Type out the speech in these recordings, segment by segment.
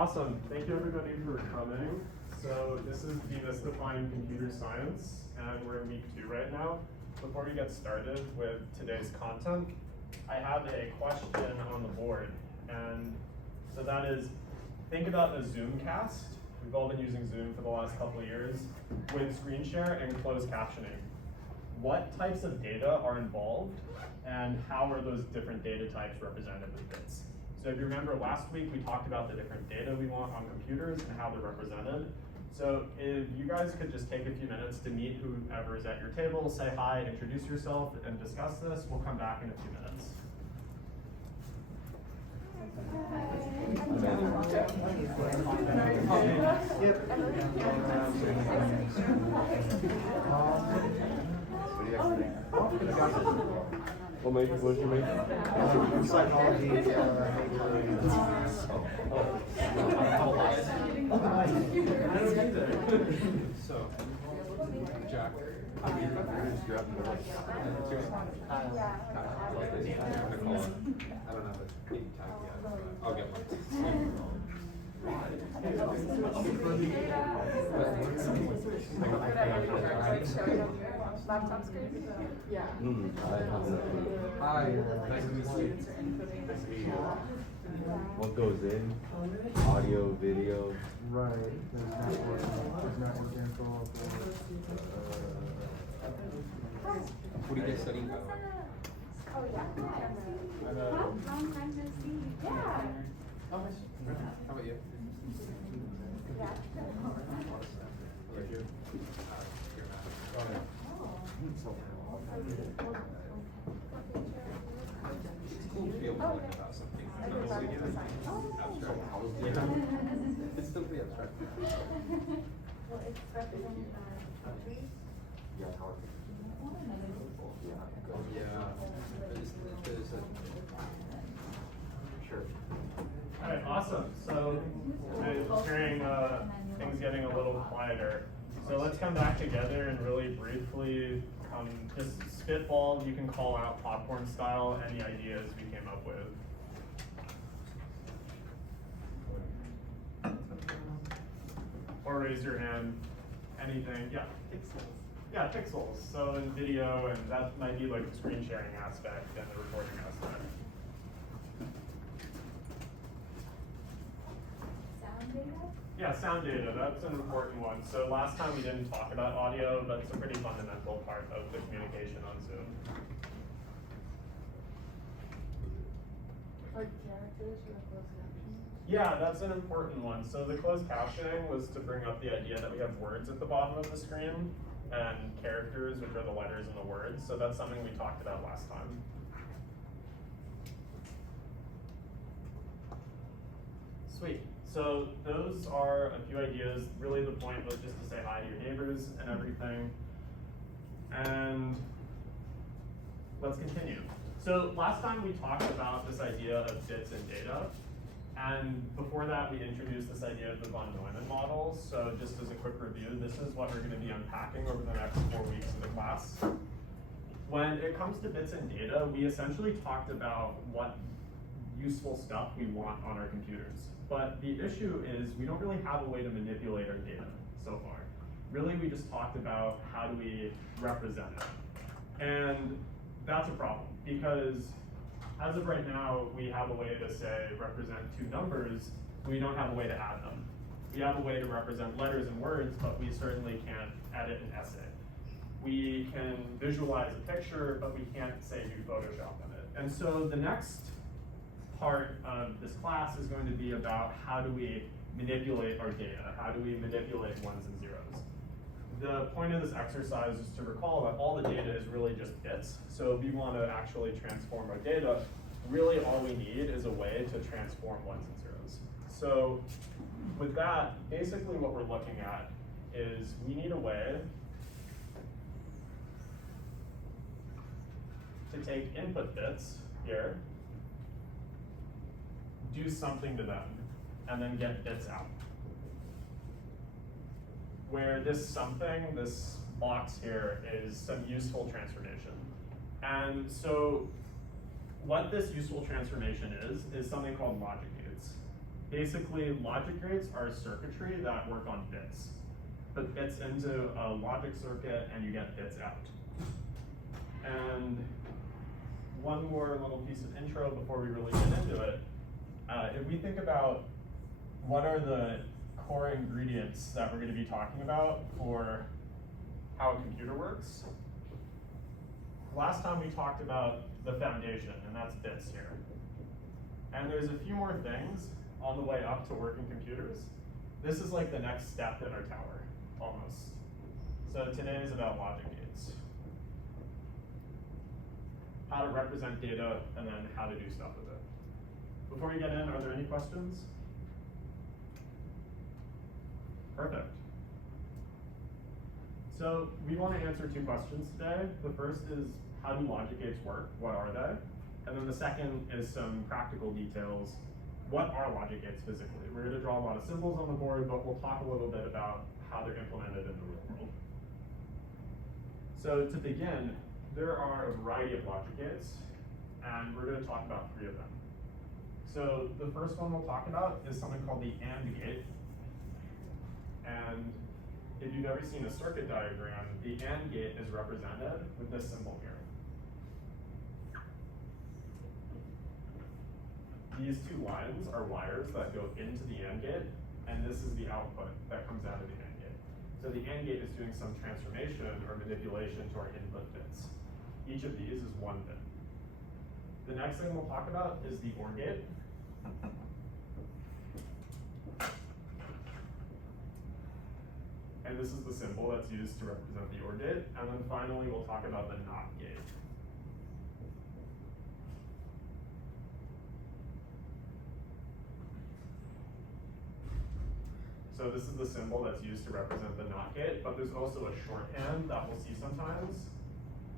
Awesome. Thank you everybody for coming. So this is Demystifying Computer Science, and we're in week 2 right now. Before we get started with today's content, I have a question on the board. And so that is, think about a Zoomcast. We've all been using Zoom for the last couple of years with screen share and closed captioning. What types of data are involved, and how are those different data types represented with bits? So if you remember last week, we talked about the different data we want on computers and how they're represented. So if you guys could just take a few minutes to meet whoever is at your table, say hi, introduce yourself, and discuss this. We'll come back in a few minutes. What did you make? Psychology. So, Jack, just grab the I don't have a name tag yet. I'll get one. Laptop screen? Yeah. Hi, nice to meet you. Nice to meet you. What goes in? Audio, video. Right. There's network info. What do you guys study? Oh, yeah. Long time no see. Yeah. How about you? Yeah. Right here. It's cool to be able to learn about something. It's still pretty abstract. Well, it's representing countries. Yeah. Sure. All right, awesome. So I'm hearing things getting a little quieter. So let's come back together and really briefly just spitball. You can call out popcorn style any ideas we came up with. Or raise your hand. Anything. Yeah. Pixels. Yeah, pixels. So in video, and that might be like the screen sharing aspect and the recording aspect. Sound data? Yeah, sound data, that's an important one. So last time we didn't talk about audio, but it's a pretty fundamental part of the communication on Zoom. Like characters or closed captions? Yeah, that's an important one. So the closed captioning was to bring up the idea that we have words at the bottom of the screen and characters, which are the letters and the words. So that's something we talked about last time. Sweet. So those are a few ideas. Really the point was just to say hi to your neighbors and everything. And let's continue. So last time we talked about this idea of bits and data. And before that, we introduced this idea of the von Neumann model. So just as a quick review, this is what we're going to be unpacking over the next 4 weeks of the class. When it comes to bits and data, we essentially talked about what useful stuff we want on our computers. But the issue is we don't really have a way to manipulate our data so far. Really, we just talked about how do we represent it. And that's a problem because as of right now, we have a way to say represent 2 numbers. We don't have a way to add them. We have a way to represent letters and words, but we certainly can't edit an essay. We can visualize a picture, but we can't say do Photoshop in it. And so the next part of this class is going to be about how do we manipulate our data? How do we manipulate ones and zeros? The point of this exercise is to recall that all the data is really just bits. So if we want to actually transform our data, really all we need is a way to transform ones and zeros. So with that, basically what we're looking at is we need a way to take input bits here, do something to them, and then get bits out. Where this something, this box here, is some useful transformation. And so what this useful transformation is something called logic gates. Basically, logic gates are circuitry that work on bits. Put bits into a logic circuit and you get bits out. And one more little piece of intro before we really get into it. If we think about what are the core ingredients that we're going to be talking about for how a computer works. Last time we talked about the foundation, and that's bits here. And there's a few more things on the way up to working computers. This is like the next step in our tower, almost. So today is about logic gates. How to represent data, and then how to do stuff with it. Before we get in, are there any questions? Perfect. So we want to answer two questions today. The first is, how do logic gates work? What are they? And then the second is some practical details. What are logic gates physically? We're going to draw a lot of symbols on the board, but we'll talk a little bit about how they're implemented in the real world. So to begin, there are a variety of logic gates, and we're going to talk about 3 of them. So the first one we'll talk about is something called the AND gate. And if you've ever seen a circuit diagram, the AND gate is represented with this symbol here. These 2 lines are wires that go into the AND gate, and this is the output that comes out of the AND gate. So the AND gate is doing some transformation or manipulation to our input bits. Each of these is 1 bit. The next thing we'll talk about is the OR gate. And this is the symbol that's used to represent the OR gate. And then finally, we'll talk about the NOT gate. So this is the symbol that's used to represent the NOT gate, but there's also a shorthand that we'll see sometimes.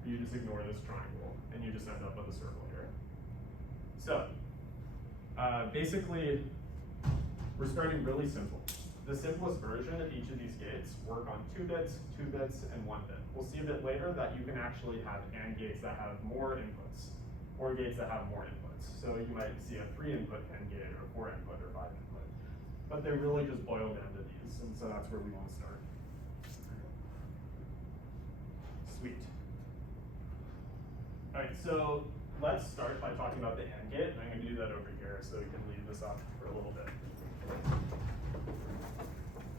You just ignore this triangle, and you just end up with a circle here. So, basically, we're starting really simple. The simplest version of each of these gates work on 2 bits, 2 bits, and 1 bit. We'll see a bit later that you can actually have AND gates that have more inputs, or gates that have more inputs. So you might see a 3-input AND gate, or 4-input, or 5-input. But they're really just boiled down to these, and so that's where we want to start. Sweet. All right, so let's start by talking about the AND gate, and I'm going to do that over here so we can leave this up for a little bit.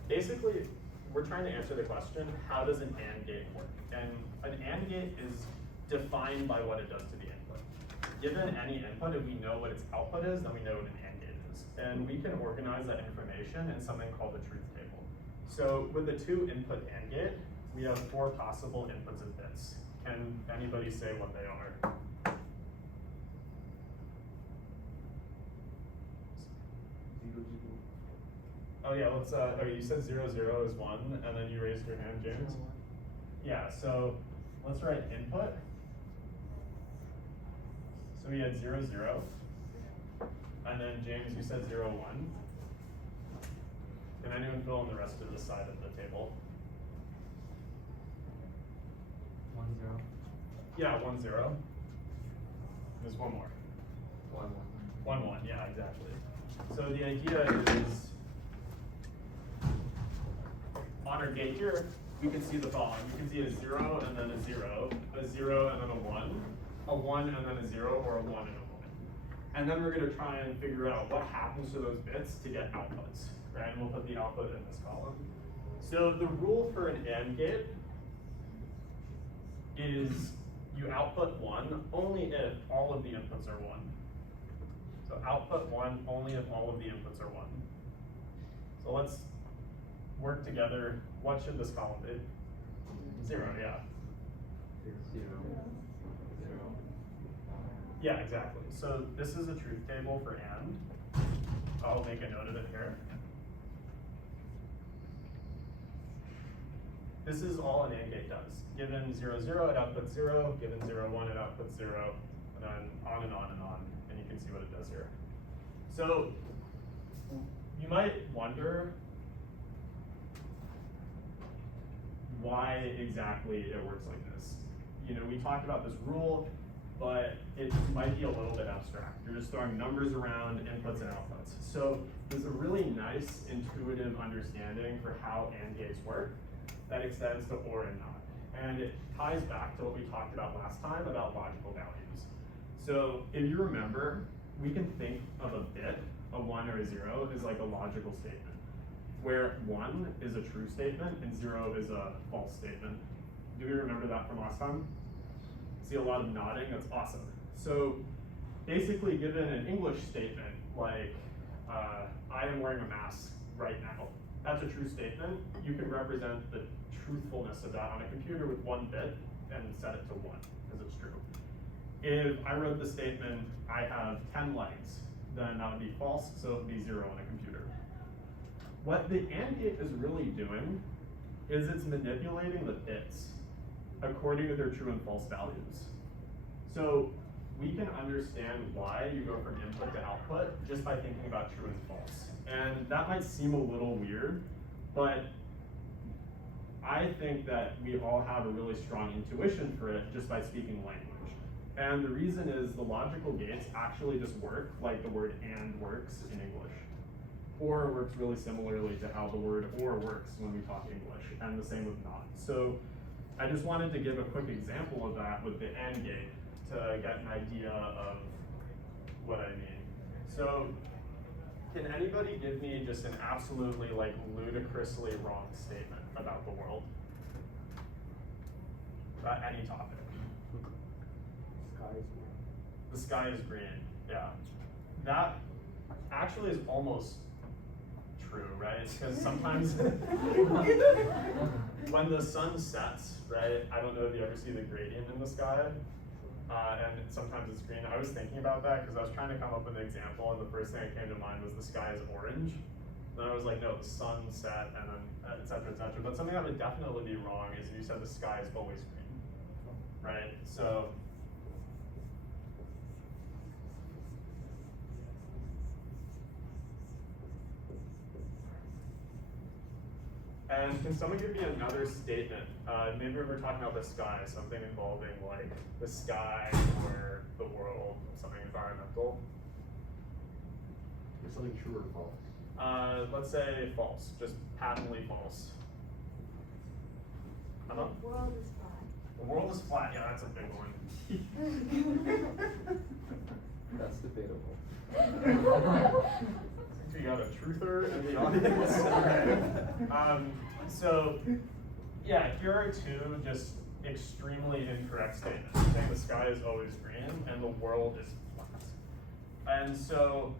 Basically, we're trying to answer the question, how does an AND gate work? And an AND gate is defined by what it does to the input. Given any input, if we know what its output is, then we know what an AND gate is. And we can organize that information in something called the truth table. So with the 2-input AND gate, we have 4 possible inputs of bits. Can anybody say what they are? Oh yeah, let's, okay, you said 0, 0 is 1, and then you raised your hand, James? Yeah, so let's write input. So we had 0, 0. And then James, you said 0, 1. Can anyone fill in the rest of this side of the table? 1, 0. Yeah, 1, 0. There's one more. 1, 1, 1, yeah, exactly. So the idea is, on our gate here, we can see the following. We can see a 0 and then a 0, a 0 and then a 1 and then a 0, or a 1 and a 1. And then we're going to try and figure out what happens to those bits to get outputs, right? And we'll put the output in this column. So the rule for an AND gate is you output 1 only if all of the inputs are 1. So output 1 only if all of the inputs are 1. So let's work together. What should this column be? 0, yeah. 0, 0. Yeah, exactly. So this is a truth table for AND. I'll make a note of it here. This is all an AND gate does. Given 0, 0, it outputs 0. Given 0, 1, it outputs 0. And then on and on and on. And you can see what it does here. So you might wonder why exactly it works like this. You know, we talked about this rule. but it might be a little bit abstract. You're just throwing numbers around, inputs and outputs. So there's a really nice intuitive understanding for how AND gates work that extends to OR and NOT. And it ties back to what we talked about last time about logical values. So if you remember, we can think of a bit, a 1 or a 0, as like a logical statement, where 1 is a true statement and 0 is a false statement. Do we remember that from last time? See a lot of nodding, that's awesome. So basically given an English statement like, I am wearing a mask right now, that's a true statement. You can represent the truthfulness of that on a computer with 1 bit and set it to 1, because it's true. If I wrote the statement, I have 10 legs, then that would be false, so it would be 0 on a computer. What the AND gate is really doing is it's manipulating the bits according to their true and false values. So we can understand why you go from input to output just by thinking about true and false. And that might seem a little weird, but I think that we all have a really strong intuition for it just by speaking language. And the reason is the logical gates actually just work like the word and works in English. Or works really similarly to how the word or works when we talk English, and the same with not. So I just wanted to give a quick example of that with the AND gate to get an idea of what I mean. So can anybody give me just an absolutely like ludicrously wrong statement about the world? About any topic. Sky is green. The sky is green, yeah. That actually is almost true, right? Because sometimes when the sun sets, right? I don't know if you ever see the gradient in the sky, and sometimes it's green. I was thinking about that because I was trying to come up with an example, and the first thing that came to mind was the sky is orange. Then I was like, no, the sun set, and then et cetera, et cetera. But something that would definitely be wrong is if you said the sky is always green, right? So. And can someone give me another statement? Maybe we were talking about the sky, something involving like the sky or the world, something environmental. Is something true or false? Let's say false, just patently false. The world is flat. The world is flat, yeah, that's a big one. That's debatable. We got a truther in the audience. Okay. So, yeah, here are two just extremely incorrect statements. Saying the sky is always green and the world is flat. And so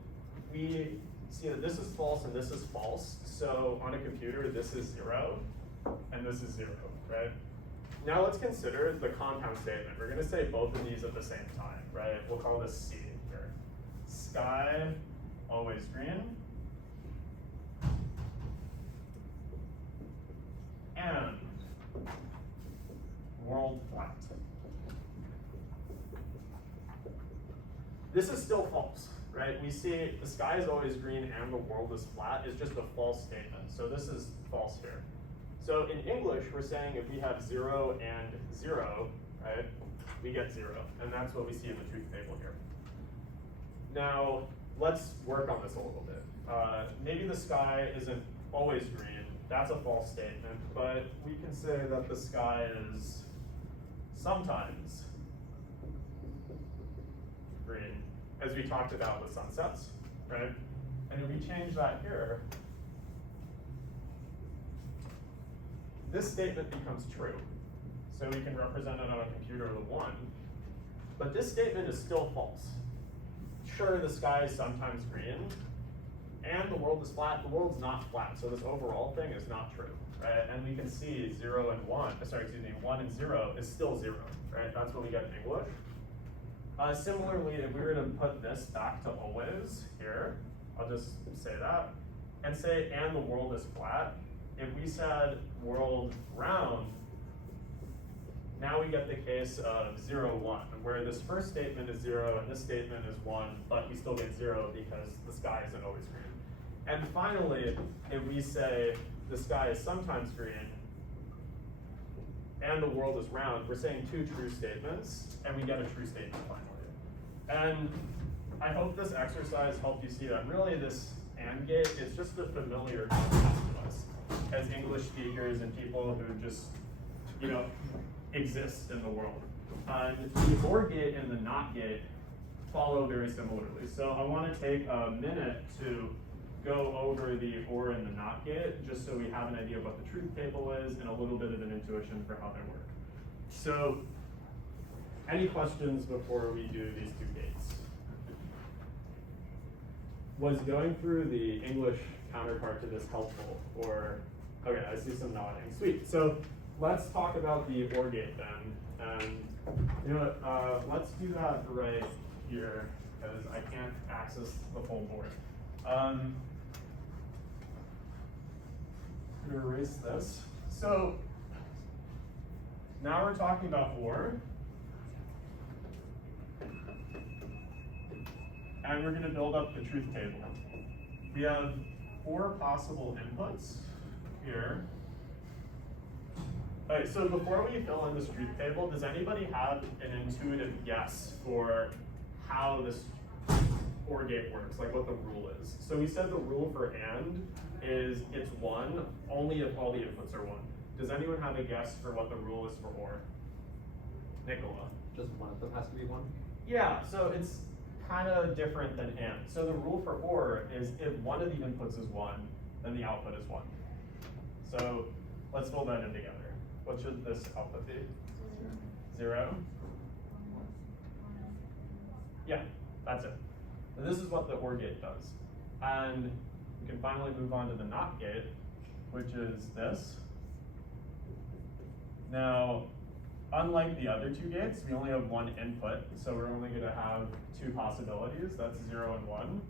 we see that this is false and this is false. So on a computer, this is 0 and this is 0, right? Now let's consider the compound statement. We're gonna say both of these at the same time, right? We'll call this C here. Sky, always green. And world flat. This is still false, right? We see the sky is always green and the world is flat is just a false statement. So this is false here. So in English, we're saying if we have 0 and 0, right, we get 0. And that's what we see in the truth table here. Now, let's work on this a little bit. Maybe the sky isn't always green. That's a false statement, but we can say that the sky is sometimes green, as we talked about with sunsets, right? And if we change that here, this statement becomes true. So we can represent it on a computer with a 1, but this statement is still false. Sure, the sky is sometimes green, and the world is flat. The world's not flat, so this overall thing is not true, right? And we can see 0 and 1, 1 and 0 is still 0, right? That's what we get in English. Similarly, if we were to put this back to always here, I'll just say that, and say, and the world is flat. If we said world round, now we get the case of 0, 1, where this first statement is 0 and this statement is 1, but we still get 0 because the sky isn't always green. And finally, if we say the sky is sometimes green, and the world is round, we're saying two true statements, and we get a true statement finally. And I hope this exercise helped you see that really this AND gate is just a familiar concept to us as English speakers and people who just, exist in the world. And the OR gate and the NOT gate follow very similarly. So I want to take a minute to go over the OR and the NOT gate, just so we have an idea of what the truth table is and a little bit of an intuition for how they work. So, any questions before we do these two gates? Was going through the English counterpart to this helpful? Or, okay, I see some nodding. Sweet. So let's talk about the OR gate then. And you know what, let's do that right here, because I can't access the full board. I'm gonna erase this. So now we're talking about OR. And we're gonna build up the truth table. We have 4 possible inputs here. All right, so before we fill in this truth table, does anybody have an intuitive guess for how this OR gate works, like what the rule is? So we said the rule for AND is it's 1 only if all the inputs are 1. Does anyone have a guess for what the rule is for OR? Nicola. Just one of them has to be 1? Yeah, so it's kind of different than AND. So the rule for OR is if one of the inputs is 1, then the output is 1. So let's fill that in together. What should this output be? 0? Yeah, that's it. And this is what the OR gate does. And we can finally move on to the NOT gate, which is this. Now, unlike the other 2 gates, we only have 1 input, so we're only gonna have 2 possibilities, that's 0 and 1.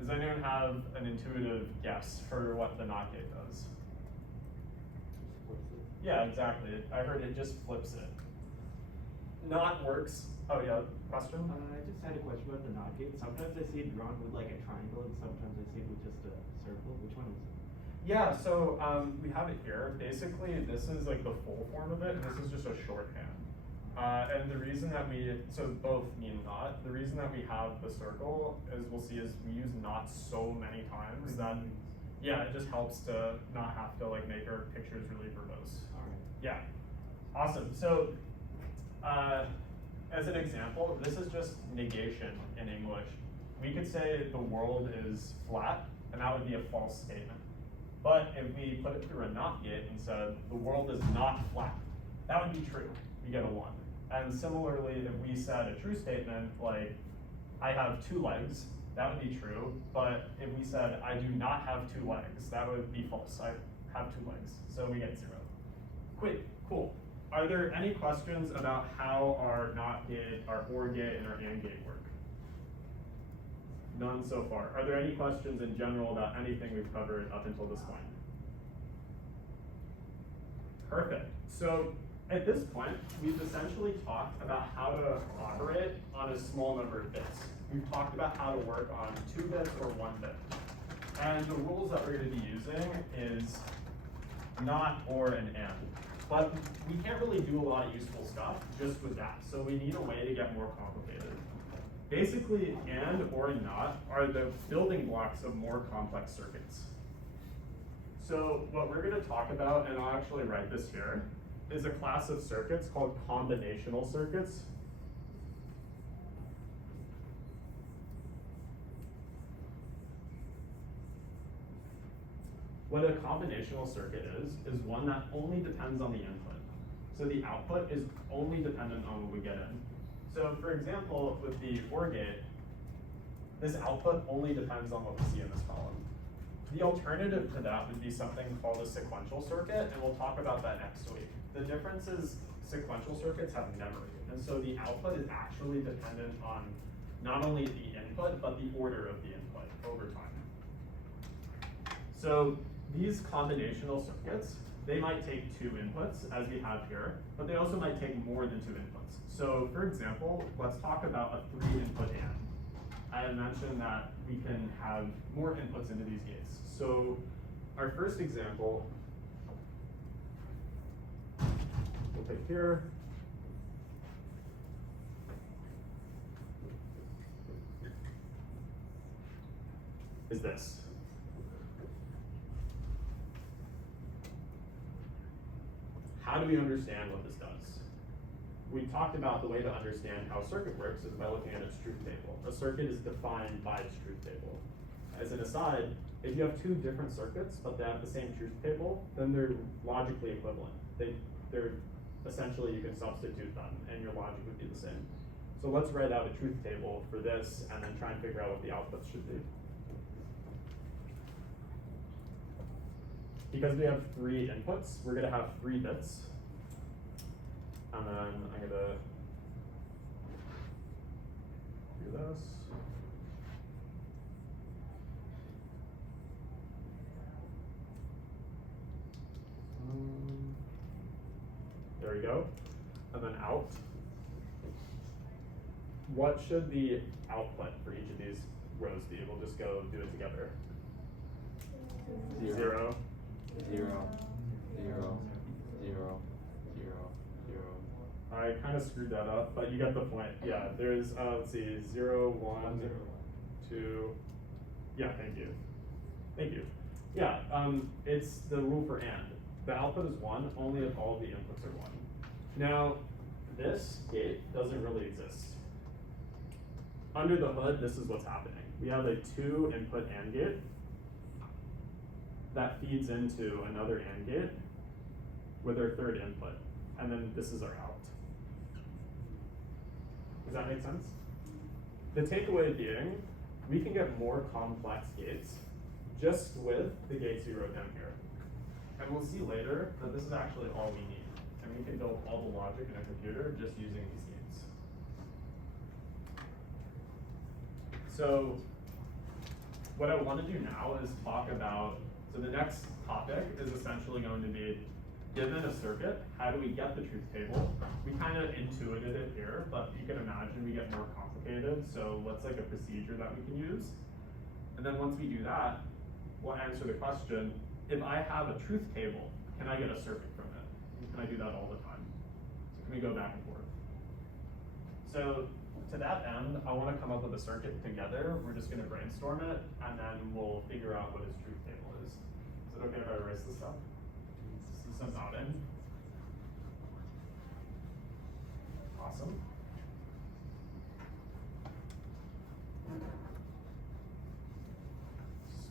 Does anyone have an intuitive guess for what the NOT gate does? Yeah, exactly. I heard it just flips it. NOT works. Oh yeah, question? I just had a question about the NOT gate. Sometimes I see it drawn with like a triangle, and sometimes I see it with just a circle. Which one is it? Yeah, so we have it here. Basically, this is like the full form of it, and this is just a shorthand. And the reason that so both mean NOT. The reason that we have the circle, as we'll see, is we use NOT so many times that, yeah, it just helps to not have to like make our pictures really verbose. All right. Yeah, awesome. So, as an example, this is just negation in English. We could say the world is flat, and that would be a false statement. But if we put it through a NOT gate and said the world is not flat, that would be true. We get a 1. And similarly, if we said a true statement like I have 2 legs, that would be true. But if we said I do not have 2 legs, that would be false. I have 2 legs, so we get 0. Quick, cool. Are there any questions about how our NOT gate, our OR gate, and our AND gate work? None so far. Are there any questions in general about anything we've covered up until this point? Perfect. So at this point, we've essentially talked about how to operate on a small number of bits. We've talked about how to work on 2 bits or 1 bit. And the rules that we're going to be using is NOT, OR, and AND. But we can't really do a lot of useful stuff just with that. So we need a way to get more complicated. Basically, AND, OR, and NOT are the building blocks of more complex circuits. So what we're going to talk about, and I'll actually write this here, is a class of circuits called combinational circuits. What a combinational circuit is one that only depends on the input. So the output is only dependent on what we get in. So for example, with the OR gate, this output only depends on what we see in this column. The alternative to that would be something called a sequential circuit, and we'll talk about that next week. The difference is sequential circuits have memory, and so the output is actually dependent on not only the input, but the order of the input over time. So these combinational circuits, they might take 2 inputs, as we have here, but they also might take more than 2 inputs. So for example, let's talk about a 3-input AND. I had mentioned that we can have more inputs into these gates. So our first example we'll pick here. Is this. How do we understand what this does? We talked about the way to understand how a circuit works is by looking at its truth table. A circuit is defined by its truth table. As an aside, if you have two different circuits, but they have the same truth table, then they're logically equivalent. They're essentially, you can substitute them and your logic would be the same. So let's write out a truth table for this and then try and figure out what the outputs should be. Because we have 3 inputs, we're gonna have 3 bits. And then I'm gonna do this. There we go. And then out. What should the output for each of these rows be? We'll just go do it together. 0. 0, 0, 0, 0, 0. I kind of screwed that up, but you get the point. Yeah, there's, let's see, 0, 1, 2. Yeah, thank you. Thank you. Yeah, it's the rule for AND. The output is 1 only if all the inputs are 1. Now, this gate doesn't really exist. Under the hood, this is what's happening. We have a 2 input AND gate that feeds into another AND gate with our 3rd input. And then this is our out. Does that make sense? The takeaway being, we can get more complex gates just with the gates we wrote down here. And we'll see later that this is actually all we need. And we can build all the logic in a computer just using these gates. So what I want to do now is talk about, so the next topic is essentially going to be, given a circuit, how do we get the truth table? We kind of intuited it here, but you can imagine we get more complicated. So what's like a procedure that we can use? And then once we do that, we'll answer the question, if I have a truth table, can I get a circuit from it? Can I do that all the time? So can we go back and forth? So to that end, I want to come up with a circuit together. We're just going to brainstorm it, and then we'll figure out what its truth table is. Is it okay if I erase this stuff? See some nodding? Awesome.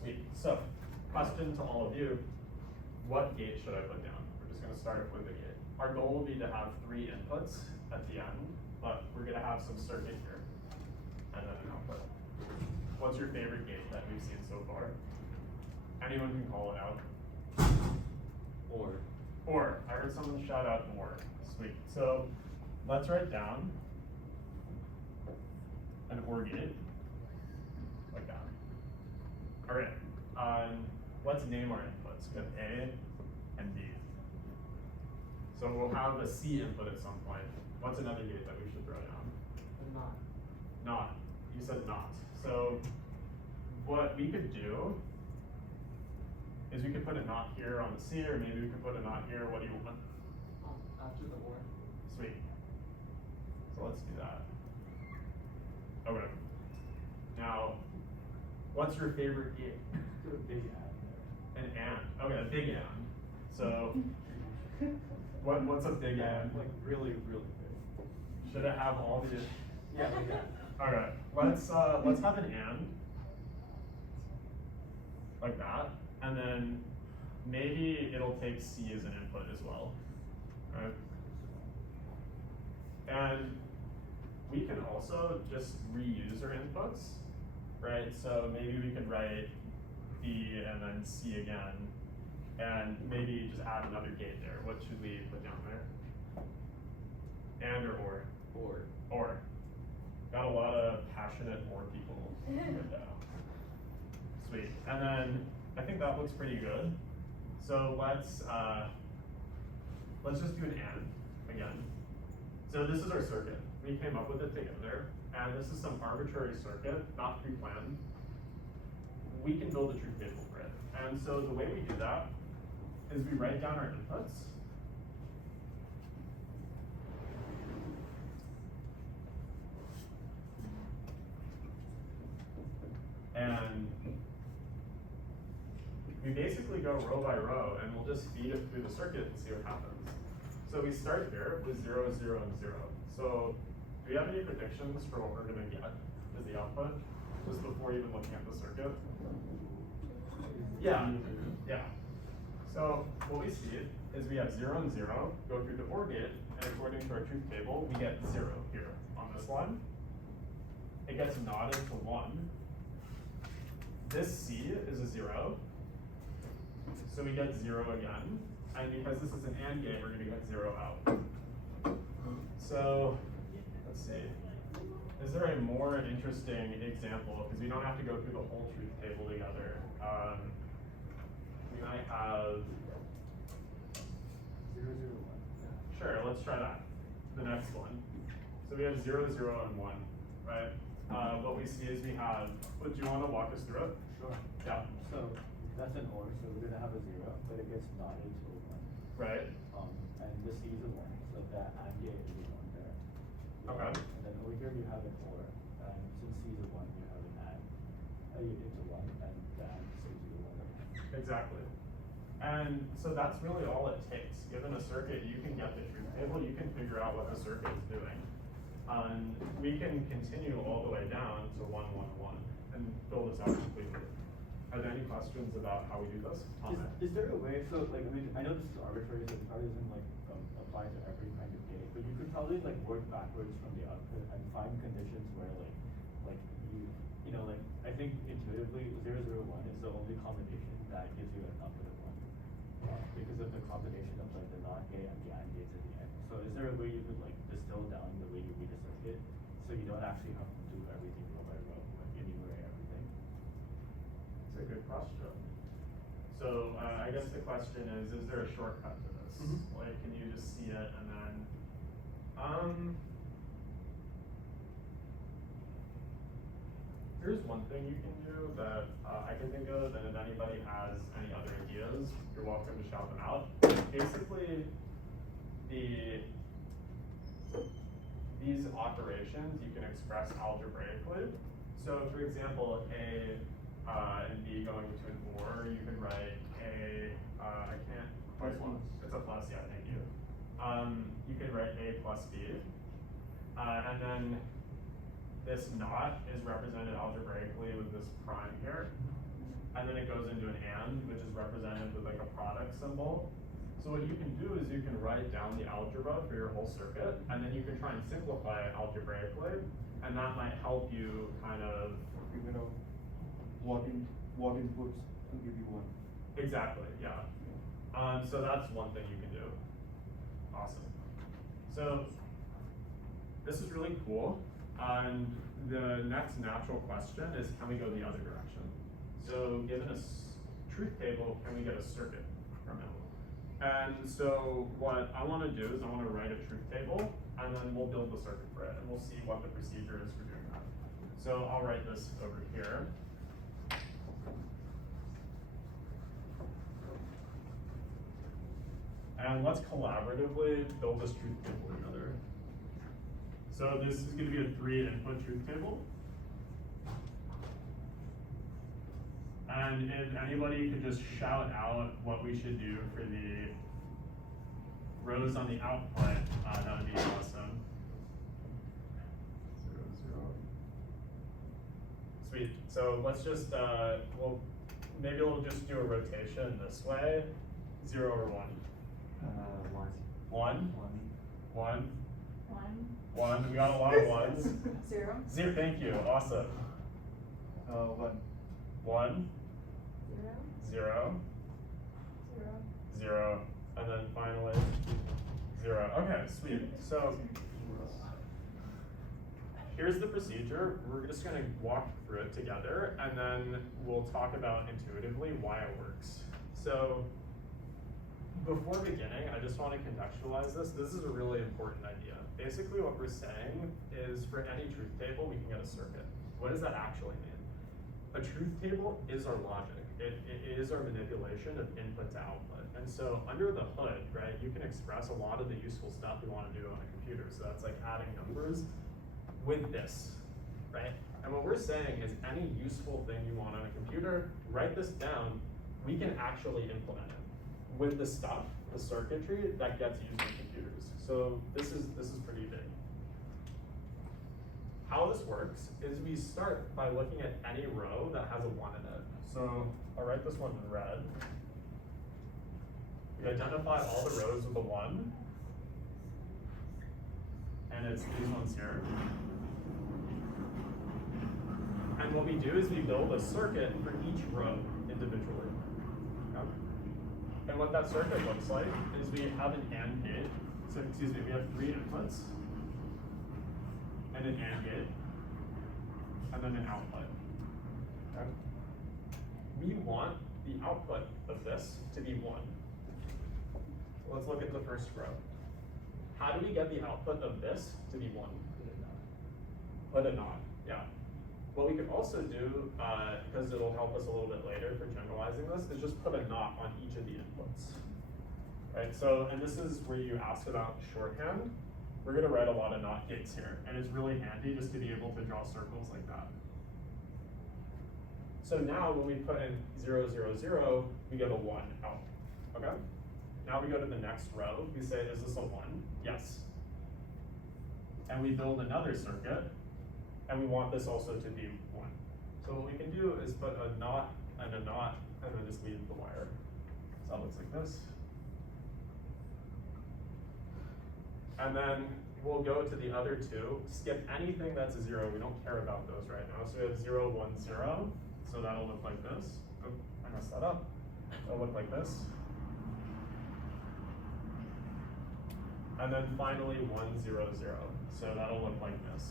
Sweet. So, question to all of you, what gate should I put down? We're just going to start with the gate. Our goal will be to have 3 inputs at the end, but we're going to have some circuit here, and then an output. What's your favorite gate that we've seen so far? Anyone can call it out. Or. I heard someone shout out or. Sweet. So let's write down an OR gate, like that. All right. Let's name our inputs. We have A and B. So we'll have a C input at some point. What's another gate that we should throw down? Not. You said not. So what we could do is we could put a not here on the C, or maybe we could put a not here. What do you want? After the OR. Sweet. So let's do that. Okay. Now, what's your favorite gate? Do a big ad An AND. Okay, a big AND. So what's a big AND? Like really, really big. Should it have all the? Yeah, like that. All right. Let's have an AND like that, and then maybe it'll take C as an input as well, right? And we can also just reuse our inputs, right? So maybe we could write B and then C again, and maybe just add another gate there. What should we put down there? And or? Or. Got a lot of passionate or people right now. Sweet. And then I think that looks pretty good. So let's just do an AND again. So this is our circuit. We came up with it together, and this is some arbitrary circuit, not pre-planned. We can build a truth table for it. And so the way we do that is we write down our inputs, we basically go row by row and we'll just feed it through the circuit and see what happens. So we start here with 0, 0, and 0. So do we have any predictions for what we're gonna get as the output? Just before even looking at the circuit? Yeah, yeah. So what we see is we have 0 and 0 go through the OR gate, and according to our truth table, we get 0 here on this line. It gets nodded to 1. This C is a 0, so we get 0 again. And because this is an AND game, we're gonna get 0 out. So let's see. Is there a more interesting example? Because we don't have to go through the whole truth table together. We might have. 0, 0, 1. Sure, let's try that. The next one. So we have 0, 0, and 1, right? What we see is we have. Do you want to walk us through it? Sure. Yeah. So that's an OR, so we're gonna have a 0, but it gets nodded to a 1. Right. And the C is a 1, so that AND gate is a 1 there. Okay. And then over here you have an OR, and since C is a 1, you have an AND. It's a 1, and the AND stays with a 1. Exactly. And so that's really all it takes. Given a circuit, you can get the truth table, you can figure out what the circuit is doing. And we can continue all the way down to 1, 1, 1 and fill this out completely. Are there any questions about how we do this? Is there a way, so like, I mean, I know this is arbitrary, so it probably doesn't like apply to every kind of gate, but you could probably like work backwards from the output and find conditions where like you know, like, I think intuitively 0, 0, 1 is the only combination that gives you an output of 1. Because of the combination of like the NOT gate and the AND gates at the end. So is there a way you could like distill down the way you read a circuit so you don't actually have to do everything row by row, like enumerate everything? It's a good question. So I guess the question is there a shortcut to this? Like, can you just see it and then, here's one thing you can do that I can think of, and if anybody has any other ideas, you're welcome to shout them out. Basically, these operations you can express algebraically. So for example, A and B going to an OR, you could write A, I can't quite want, it's a plus, yeah, thank you. You could write A plus B. And then this NOT is represented algebraically with this prime here. And then it goes into an AND, which is represented with like a product symbol. So what you can do is you can write down the algebra for your whole circuit, and then you can try and simplify it algebraically, and that might help you kind of Figure out what inputs to give you 1. exactly, yeah. So that's one thing you can do. Awesome. So this is really cool. And the next natural question is, can we go the other direction? So given a truth table, can we get a circuit from it? And so what I want to do is I want to write a truth table, and then we'll build the circuit for it, and we'll see what the procedure is for doing that. So I'll write this over here. And let's collaboratively build this truth table together. So this is going to be a 3-input truth table. And if anybody could just shout out what we should do for the rows on the output, that would be awesome. 0, 0. Sweet. So let's just, maybe we'll just do a rotation this way. 0 or 1? 1. 1? 1? 1. 1. We got a lot of ones. 0. 0. Thank you. Awesome. 1. 1. 0. 0. 0. 0. And then finally 0. Okay, sweet. So here's the procedure. We're just going to walk through it together, and then we'll talk about intuitively why it works. So before beginning, I just want to contextualize this. This is a really important idea. Basically what we're saying is for any truth table, we can get a circuit. What does that actually mean? A truth table is our logic. It is our manipulation of input to output. And so under the hood, right, you can express a lot of the useful stuff we want to do on a computer. So that's like adding numbers with this, right? And what we're saying is any useful thing you want on a computer, write this down we can actually implement it with the stuff, the circuitry that gets used in computers. So this is pretty big. How this works is we start by looking at any row that has a 1 in it. So I'll write this one in red. We identify all the rows with a 1, and it's these ones here. And what we do is we build a circuit for each row individually. Okay? And what that circuit looks like is we have an AND gate. So excuse me, we have 3 inputs, and an AND gate, and then an output. Okay? We want the output of this to be 1. Let's look at the first row. How do we get the output of this to be 1? Put a NOT, yeah. What we could also do, because it'll help us a little bit later for generalizing this, is just put a NOT on each of the inputs. Right, so, and this is where you asked about shorthand. We're gonna write a lot of NOT gates here, and it's really handy just to be able to draw circles like that. So now when we put in 0, 0, 0, we get a 1 out, okay? Now we go to the next row, we say, is this a 1? Yes. And we build another circuit, and we want this also to be 1. So what we can do is put a NOT and a NOT, and then just leave the wire. So that looks like this. And then we'll go to the other 2, skip anything that's a 0, we don't care about those right now. So we have 0, 1, 0, so that'll look like this. Oh, I messed that up. It'll look like this. And then finally 1, 0, 0, so that'll look like this.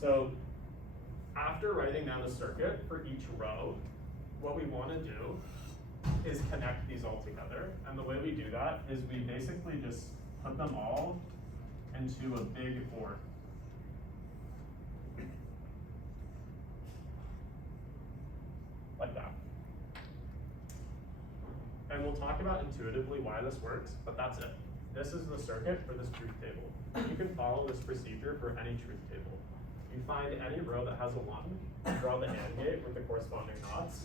So after writing down a circuit for each row, what we want to do is connect these all together. And the way we do that is we basically just put them all into a big OR. Like that. And we'll talk about intuitively why this works, but that's it. This is the circuit for this truth table. You can follow this procedure for any truth table. You find any row that has a 1, you draw the AND gate with the corresponding NOTs,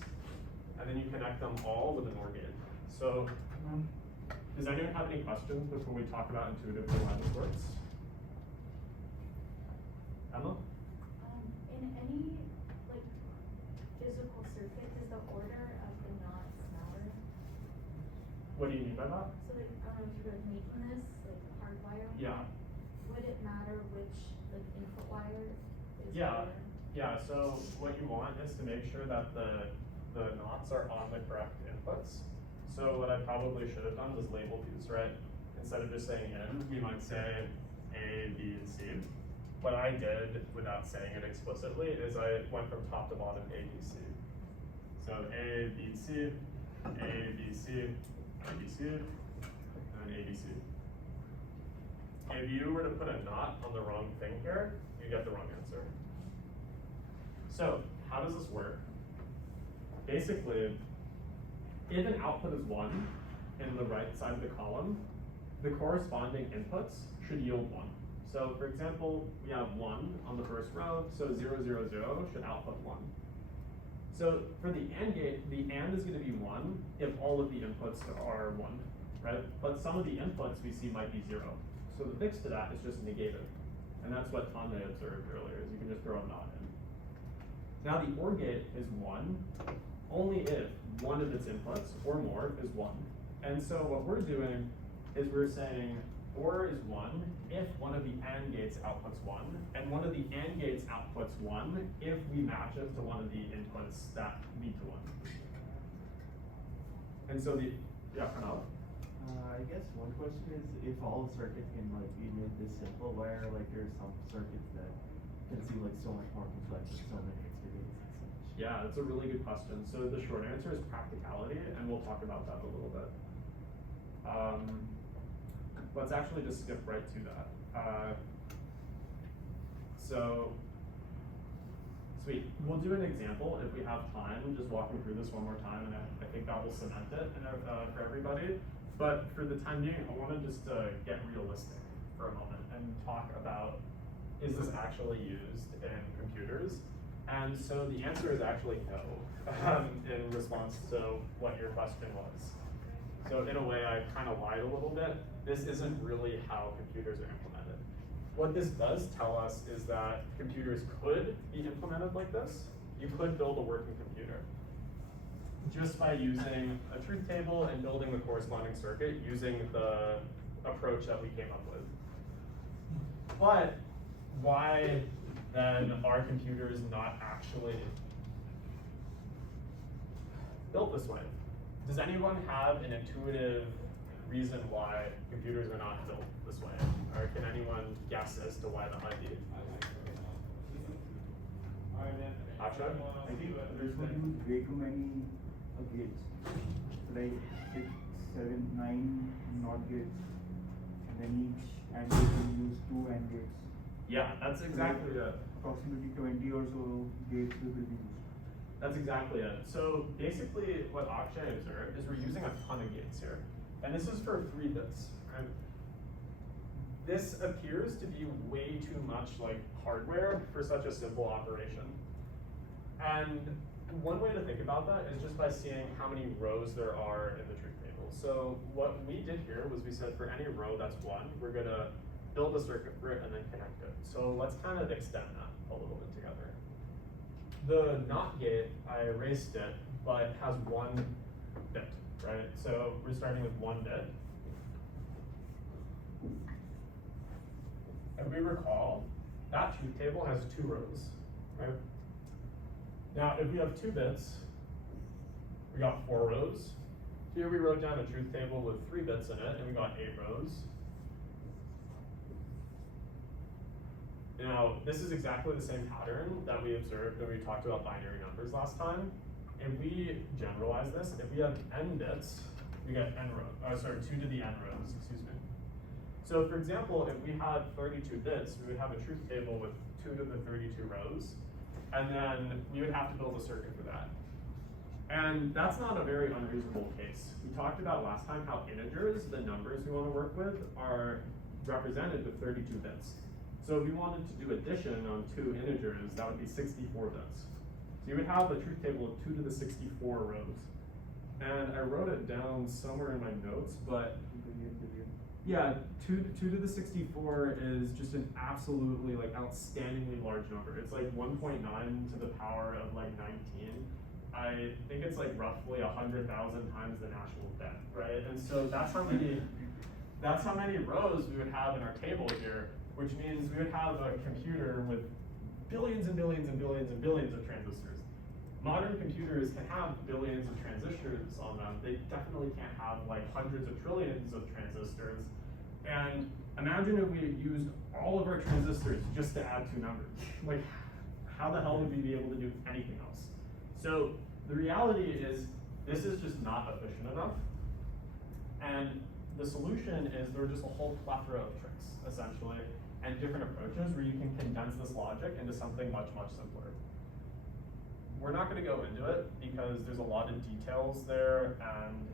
and then you connect them all with an OR gate. So, does anyone have any questions before we talk about intuitively why this works? Emma? In any like physical circuit, does the order of the knots matter? What do you mean by that? So like, if you're like making this like hardwiring, Yeah. would it matter which like input wire is Yeah. where? Yeah, so what you want is to make sure that the knots are on the correct inputs. So what I probably should have done was label these, right? Instead of just saying in, we might say A, B, and C. What I did without saying it explicitly is I went from top to bottom A, B, C. So A, B, C, A, B, C, A, B, C, and then A, B, C. If you were to put a NOT on the wrong thing here, you get the wrong answer. So how does this work? Basically, if an output is 1 in the right side of the column, the corresponding inputs should yield 1. So for example, we have 1 on the first row, so 0, 0, 0 should output 1. So for the AND gate, the AND is going to be 1 if all of the inputs are 1, right? But some of the inputs we see might be 0. So the fix to that is just negated. And that's what Tande observed earlier, is you can just throw a NOT in. Now the OR gate is 1 only if one of its inputs or more is 1. And so what we're doing is we're saying OR is 1 if one of the AND gates outputs 1, and one of the AND gates outputs 1 if we match it to one of the inputs that lead to 1. And so the, yeah, Pranav? I guess one question is if all circuits can like be made this simple, why are like there's some circuits that can seem like so much more complex with so many extra gates and such? Yeah, that's a really good question. So the short answer is practicality, and we'll talk about that a little bit. Let's actually just skip right to that. So, sweet. We'll do an example if we have time, just walking through this one more time, and I think that will cement it for everybody. But for the time being, I want to just get realistic for a moment and talk about, is this actually used in computers? And so the answer is actually no, in response to what your question was. So in a way, I kind of lied a little bit. This isn't really how computers are implemented. What this does tell us is that computers could be implemented like this. You could build a working computer just by using a truth table and building the corresponding circuit using the approach that we came up with. But why then are computers not actually built this way? Does anyone have an intuitive reason why computers are not built this way? Or can anyone guess as to why that might be? Akshay? I think this would use way too many gates, like 6, 7, 9 NOT gates, and then each AND gate will use 2 AND gates. Yeah, that's exactly it. Approximately 20 or so gates will be used. That's exactly it. So basically what Akshay observed is we're using a ton of gates here. And this is for 3 bits, right? This appears to be way too much like hardware for such a simple operation. And one way to think about that is just by seeing how many rows there are in the truth table. So what we did here was we said for any row that's 1, we're gonna build a circuit for it and then connect it. So let's kind of extend that a little bit together. The NOT gate, I erased it, but has 1 bit, right? So we're starting with 1 bit. If we recall, that truth table has 2 rows, right? Now, if we have 2 bits, we got 4 rows. Here we wrote down a truth table with 3 bits in it, and we got 8 rows. Now, this is exactly the same pattern that we observed when we talked about binary numbers last time. If we generalize this, if we have n bits, we get n rows, 2 to the n rows, excuse me. So for example, if we had 32 bits, we would have a truth table with 2 to the 32 rows, and then we would have to build a circuit for that. And that's not a very unreasonable case. We talked about last time how integers, the numbers we want to work with, are represented with 32 bits. So if we wanted to do addition on 2 integers, that would be 64 bits. So you would have a truth table of 2 to the 64 rows. And I wrote it down somewhere in my notes, but yeah, 2 to the 64 is just an absolutely like outstandingly large number. It's like 1.9 to the power of like 19. I think it's like roughly 100,000 times the national debt, right? And so that's how many rows we would have in our table here, which means we would have a computer with billions and billions and billions and billions of transistors. Modern computers can have billions of transistors on them. They definitely can't have like hundreds of trillions of transistors. And imagine if we used all of our transistors just to add 2 numbers. Like, how the hell would we be able to do anything else? So the reality is, this is just not efficient enough. And the solution is there are just a whole plethora of tricks, essentially, and different approaches where you can condense this logic into something much, much simpler. We're not going to go into it because there's a lot of details there, and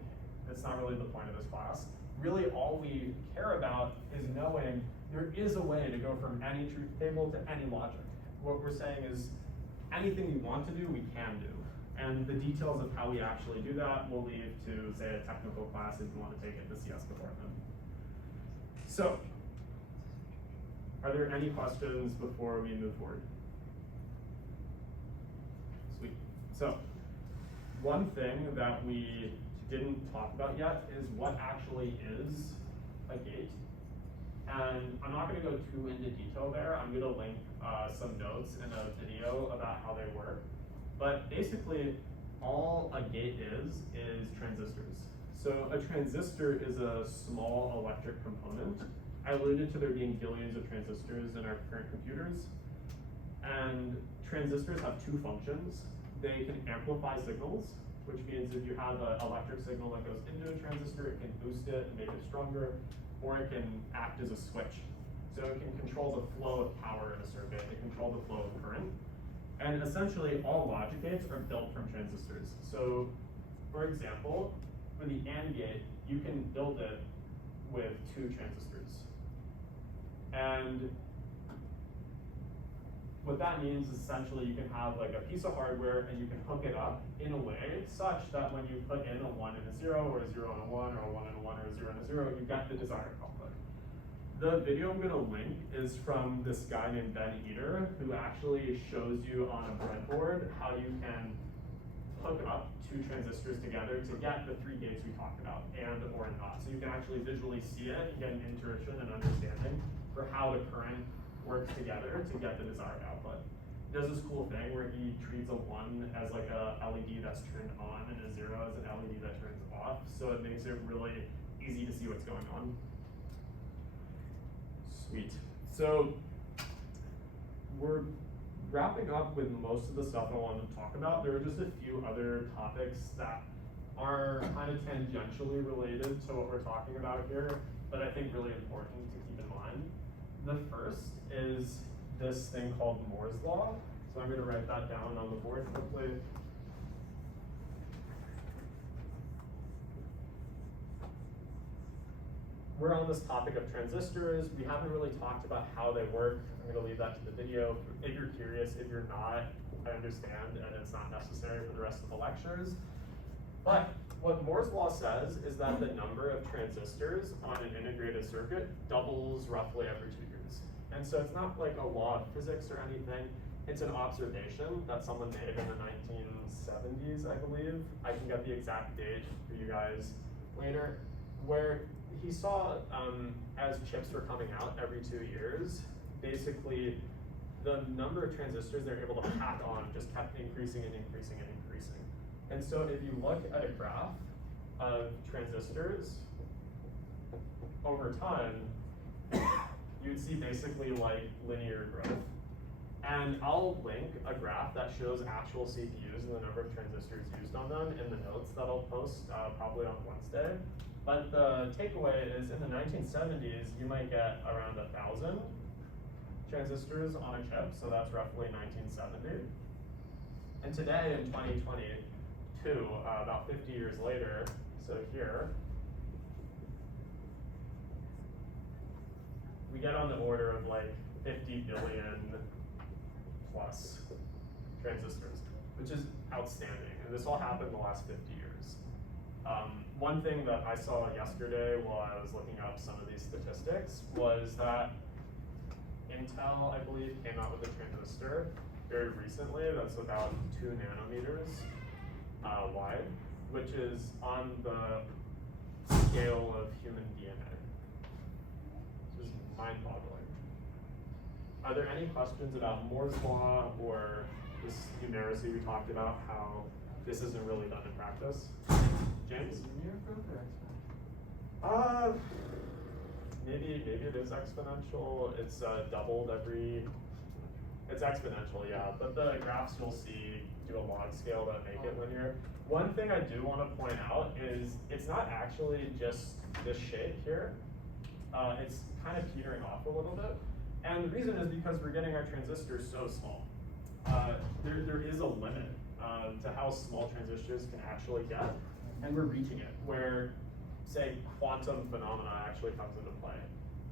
it's not really the point of this class. Really, all we care about is knowing there is a way to go from any truth table to any logic. What we're saying is anything we want to do, we can do. And the details of how we actually do that we'll leave to, say, a technical class if you want to take it in the CS department. So, are there any questions before we move forward? Sweet. So, one thing that we didn't talk about yet is what actually is a gate. And I'm not going to go too into detail there. I'm going to link some notes in a video about how they work. But basically, all a gate is transistors. So a transistor is a small electric component. I alluded to there being billions of transistors in our current computers. And transistors have 2 functions. They can amplify signals, which means if you have an electric signal that goes into a transistor, it can boost it and make it stronger, or it can act as a switch. So it can control the flow of power in a circuit, it can control the flow of current. And essentially, all logic gates are built from transistors. So, for example, for the AND gate, you can build it with 2 transistors. And what that means is essentially you can have like a piece of hardware and you can hook it up in a way such that when you put in a 1 and a 0, or a 0 and a 1, or a 1 and a 1, or a 0 and a 0, you get the desired output. The video I'm gonna link is from this guy named Ben Eater, who actually shows you on a breadboard how you can hook up two transistors together to get the 3 gates we talked about, and or not. So you can actually visually see it and get an intuition and understanding for how the current works together to get the desired output. He does this cool thing where he treats a 1 as like a LED that's turned on and a 0 as an LED that turns off. So it makes it really easy to see what's going on. Sweet. So we're wrapping up with most of the stuff I wanted to talk about. There are just a few other topics that are kind of tangentially related to what we're talking about here, but I think really important to keep in mind. The first is this thing called Moore's Law. So I'm going to write that down on the board quickly. We're on this topic of transistors. We haven't really talked about how they work. I'm going to leave that to the video. If you're curious, if you're not, I understand, and it's not necessary for the rest of the lectures. But what Moore's Law says is that the number of transistors on an integrated circuit doubles roughly every 2 years. And so it's not like a law of physics or anything. It's an observation that someone made in the 1970s, I believe. I can get the exact date for you guys later, where he saw as chips were coming out every 2 years, basically the number of transistors they're able to pack on just kept increasing and increasing and increasing. And so if you look at a graph of transistors over time, you'd see basically like linear growth. And I'll link a graph that shows actual CPUs and the number of transistors used on them in the notes that I'll post probably on Wednesday. But the takeaway is in the 1970s, you might get around 1,000 transistors on a chip, so that's roughly 1970. And today in 2022, about 50 years later, so here, we get on the order of like 50 billion plus transistors, which is outstanding. And this all happened in the last 50 years. One thing that I saw yesterday while I was looking up some of these statistics was that Intel, I believe, came out with a transistor very recently that's about 2 nanometers wide, which is on the scale of human DNA. This is mind-boggling. Are there any questions about Moore's Law or this numeracy we talked about, how this isn't really done in practice? James? Linear growth or exponential? Maybe it is exponential. It's doubled every. It's exponential, yeah. But the graphs you'll see do a log scale that make it linear. One thing I do want to point out is it's not actually just this shape here. It's kind of petering off a little bit. And the reason is because we're getting our transistors so small. There is a limit to how small transistors can actually get, and we're reaching it, where, say, quantum phenomena actually comes into play.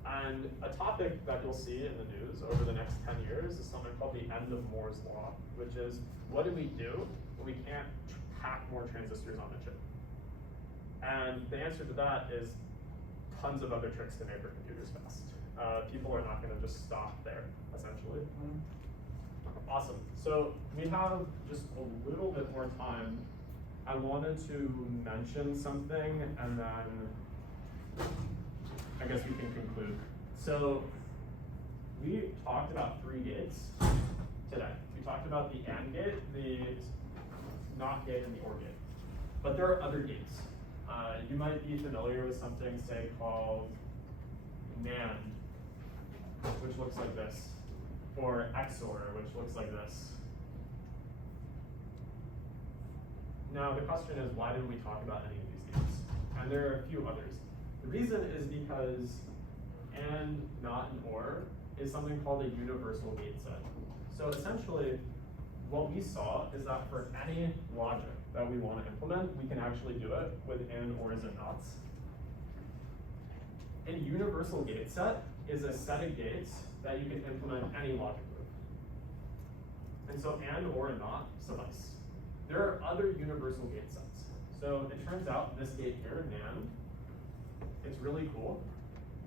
And a topic that you'll see in the news over the next 10 years is something called the end of Moore's Law, which is, what do we do when we can't pack more transistors on the chip? And the answer to that is tons of other tricks to make our computers fast. People are not going to just stop there, essentially. Awesome. So we have just a little bit more time. I wanted to mention something, and then I guess we can conclude. So we talked about 3 gates today. We talked about the AND gate, the NOT gate, and the OR gate. But there are other gates. You might be familiar with something, say, called NAND, which looks like this, or XOR, which looks like this. Now the question is, why did we talk about any of these gates? And there are a few others. The reason is because AND, NOT, and OR is something called a universal gate set. So essentially, what we saw is that for any logic that we want to implement, we can actually do it with AND, ORs, and NOTs. A universal gate set is a set of gates that you can implement any logic with. And so and or and not suffice. There are other universal gate sets. So it turns out this gate here, NAND, it's really cool.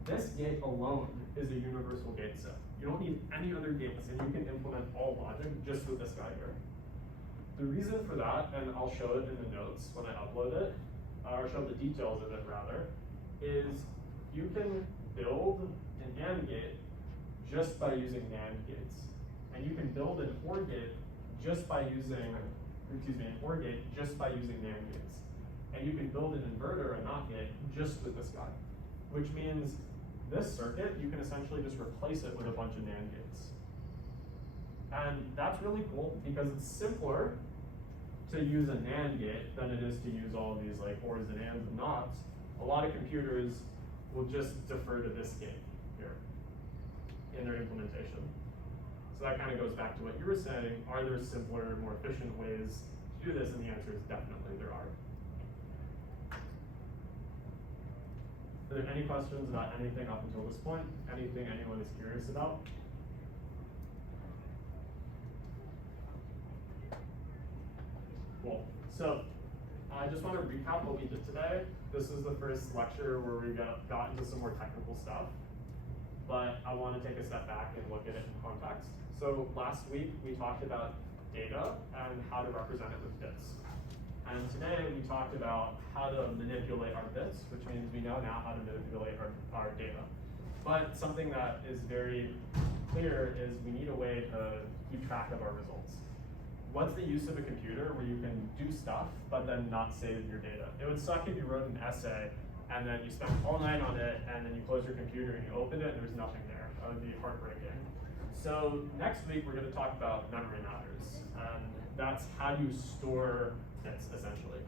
This gate alone is a universal gate set. You don't need any other gates, and you can implement all logic just with this guy here. The reason for that, and I'll show it in the notes when I upload it, or show the details of it rather, is you can build an AND gate just by using NAND gates. And you can build an OR gate just by using, an OR gate just by using NAND gates. And you can build an inverter, a NOT gate, just with this guy. Which means this circuit, you can essentially just replace it with a bunch of NAND gates. And that's really cool because it's simpler to use a NAND gate than it is to use all of these like ORs and ANDs and NOTs. A lot of computers will just defer to this gate here in their implementation. So that kind of goes back to what you were saying. Are there simpler, more efficient ways to do this? And the answer is definitely there are. Are there any questions about anything up until this point? Anything anyone is curious about? Cool. So I just want to recap what we did today. This is the first lecture where we got into some more technical stuff, but I want to take a step back and look at it in context. So last week we talked about data and how to represent it with bits. And today we talked about how to manipulate our bits, which means we know now how to manipulate our data. But something that is very clear is we need a way to keep track of our results. What's the use of a computer where you can do stuff, but then not save your data? It would suck if you wrote an essay and then you spent all night on it and then you close your computer and you opened it and there's nothing there. That would be heartbreaking. So next week we're going to talk about memory matters. And that's how do you store bits, essentially.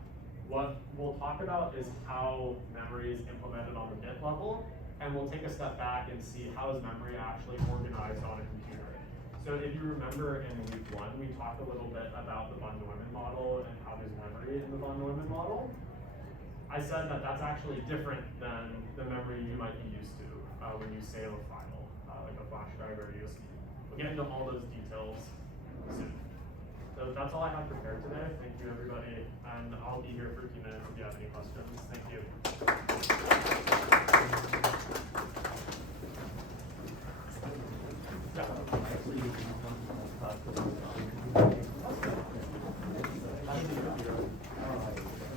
What we'll talk about is how memory is implemented on the bit level, and we'll take a step back and see how is memory actually organized on a computer. So if you remember in week 1, we talked a little bit about the von Neumann model and how there's memory in the von Neumann model. I said that that's actually different than the memory you might be used to when you save a file, like a flash drive or a USB. We'll get into all those details soon. So that's all I have prepared today. Thank you, everybody. And I'll be here for a few minutes if you have any questions. Thank you.